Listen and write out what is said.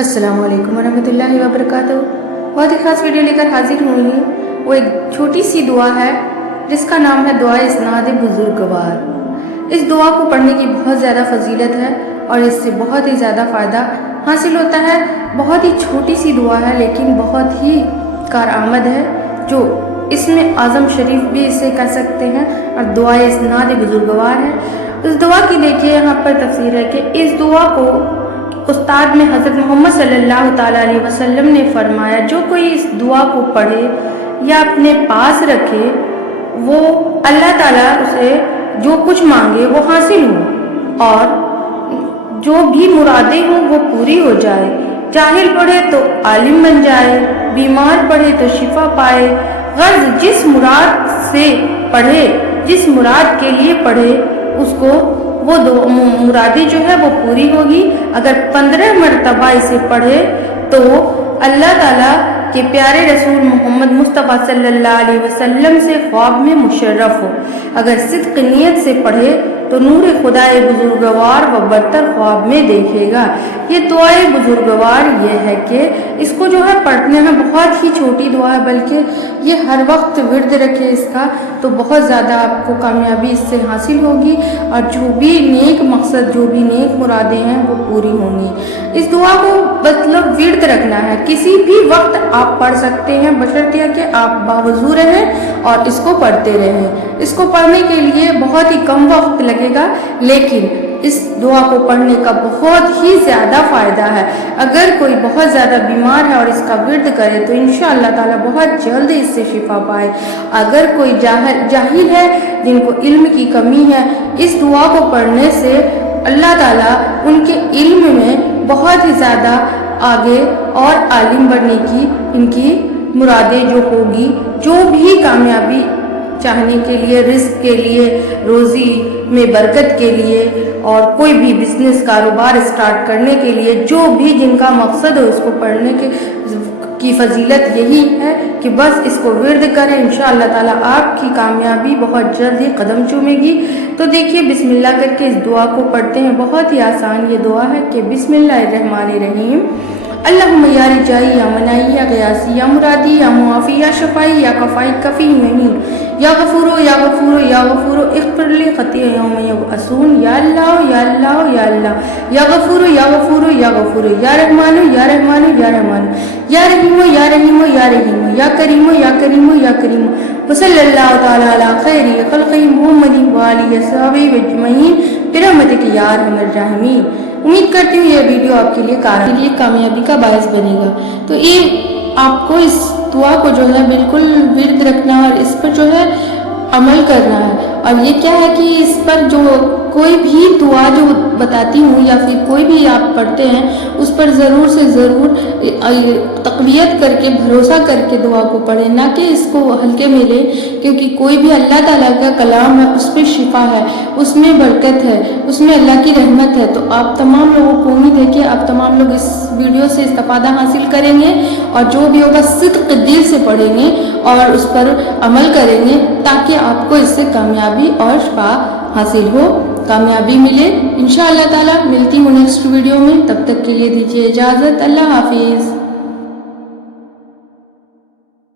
अस्सलाम वालेकुम वरहमतुल्लाहि वबरकातुहू। बहुत ही ख़ास वीडियो लेकर हाजिर हुई हूँ। वो एक छोटी सी दुआ है जिसका नाम है दुआ इस्नाद बुजुर्गवार। इस दुआ को पढ़ने की बहुत ज़्यादा फजीलत है और इससे बहुत ही ज़्यादा फ़ायदा हासिल होता है। बहुत ही छोटी सी दुआ है लेकिन बहुत ही कारआमद है, जो इसमें आज़म शरीफ भी इसे कह सकते हैं और दुआ इस्नाद बुजुर्गवार है। इस दुआ की देखिए यहाँ पर तफसीर है कि इस दुआ को उस्ताद में हज़रत मोहम्मद सल्लल्लाहु ताला अलैहि वसल्लम ने फरमाया, जो कोई इस दुआ को पढ़े या अपने पास रखे वो अल्लाह ताला उसे जो कुछ मांगे वो हासिल हो और जो भी मुरादें हों वो पूरी हो जाए। जाहिल पढ़े तो आलिम बन जाए, बीमार पढ़े तो शिफा पाए। गर्ज जिस मुराद से पढ़े, जिस मुराद के लिए पढ़े, उसको वो दो मुरादें जो है वो पूरी होगी। अगर 15 मरतबा इसे पढ़े तो अल्लाह ताला के प्यारे रसूल मोहम्मद मुस्तफ़ा सल्लल्लाहु अलैहि वसल्लम से ख्वाब में मुशर्रफ हो। अगर सिद्क नियत से पढ़े तो नूर खुदाए बुजुर्गवार व बरतर ख्वाब में देखेगा। ये दुआए बुजुर्गवार ये है कि इसको जो है पढ़ने में बहुत ही छोटी दुआ है, बल्कि ये हर वक्त विर्द रखे इसका तो बहुत ज़्यादा आपको कामयाबी इससे हासिल होगी और जो भी नेक मकसद, जो भी नेक मुरादें हैं वो पूरी होंगी। इस दुआ को मतलब विर्द रखना है, किसी भी वक्त आप पढ़ सकते हैं, बशर्ते कि आप बावजू रहें और इसको पढ़ते रहें। इसको पढ़ने के लिए बहुत ही कम वक्त लगेगा, लेकिन इस दुआ को पढ़ने का बहुत ही ज़्यादा फ़ायदा है। अगर कोई बहुत ज़्यादा बीमार है और इसका विर्द करे तो इंशाअल्लाह ताला बहुत जल्द इससे शिफा पाए। अगर कोई जाहिल है, जिनको इल्म की कमी है, इस दुआ को पढ़ने से अल्लाह ताला उनके इल्म में बहुत ही ज़्यादा आगे और आलिम बनने की इनकी मुरादें जो होगी, जो भी कामयाबी चाहने के लिए, रिस्क के लिए, रोज़ी में बरकत के लिए और कोई भी बिजनेस कारोबार स्टार्ट करने के लिए, जो भी जिनका मकसद हो, इसको पढ़ने की फजीलत यही है कि बस इसको विर्द करें। इंशाअल्लाह ताला आपकी कामयाबी बहुत जल्द ही कदम चूमेगी। तो देखिए बिस्मिल्लाह करके इस दुआ को पढ़ते हैं। बहुत ही आसान ये दुआ है कि बिस्मिल्लाहिर्रहमानिर्रहीम, अल्लाहुम्मा या रिजाई या मनाई या गयासी या मुरादी या मुआफ़ी या शफ़ाई या कफ़ाई कफ़ी नहीं या गफ़ूरो या गफ़ूरो या गफ़ूरो इग़फ़िरली ख़तिया यौम यबअसून या अल्लाह या अल्लाह या अल्लाह या गफ़ूरो या गफ़ूरो या गफ़ूरो या रहमानो या रहमानो या रहमानो या रहीमो या रहीमो या रहीमो या करीमो या करीमो या करीमो वसल्लल्लाहु ताला अला खैरि ख़ल्क़ि मुहम्मदिन व आलिहि वसहबिहि अजमईन बिरहमतिक या अरहमर राहिमीन। उम्मीद करती हूँ ये वीडियो आपके लिए कामयाबी का बायस बनेगा। तो ये आपको इस दुआ को जो है बिल्कुल विर्द रखना और इस पर जो है अमल करना है। और ये क्या है कि इस पर जो कोई भी दुआ जो बताती हूँ या फिर कोई भी आप पढ़ते हैं उस पर ज़रूर से ज़रूर तक़वियत करके, भरोसा करके दुआ को पढ़ें, ना कि इसको हल्के में लें, क्योंकि कोई भी अल्लाह ताला का कलाम है, उस पर शिफा है, उसमें बरकत है, उसमें अल्लाह की रहमत है। तो आप तमाम लोगों को उम्मीद है कि आप तमाम लोग इस वीडियो से इस्तिफादा हासिल करेंगे और जो भी होगा सिद्क़ दिल से पढ़ेंगे और उस पर अमल करेंगे, ताकि आपको इससे कामयाबी और शिफा हासिल हो, कामयाबी मिले। इंशाअल्लाह ताला मिलती हूँ नेक्स्ट वीडियो में, तब तक के लिए दीजिए इजाज़त। अल्लाह हाफिज़।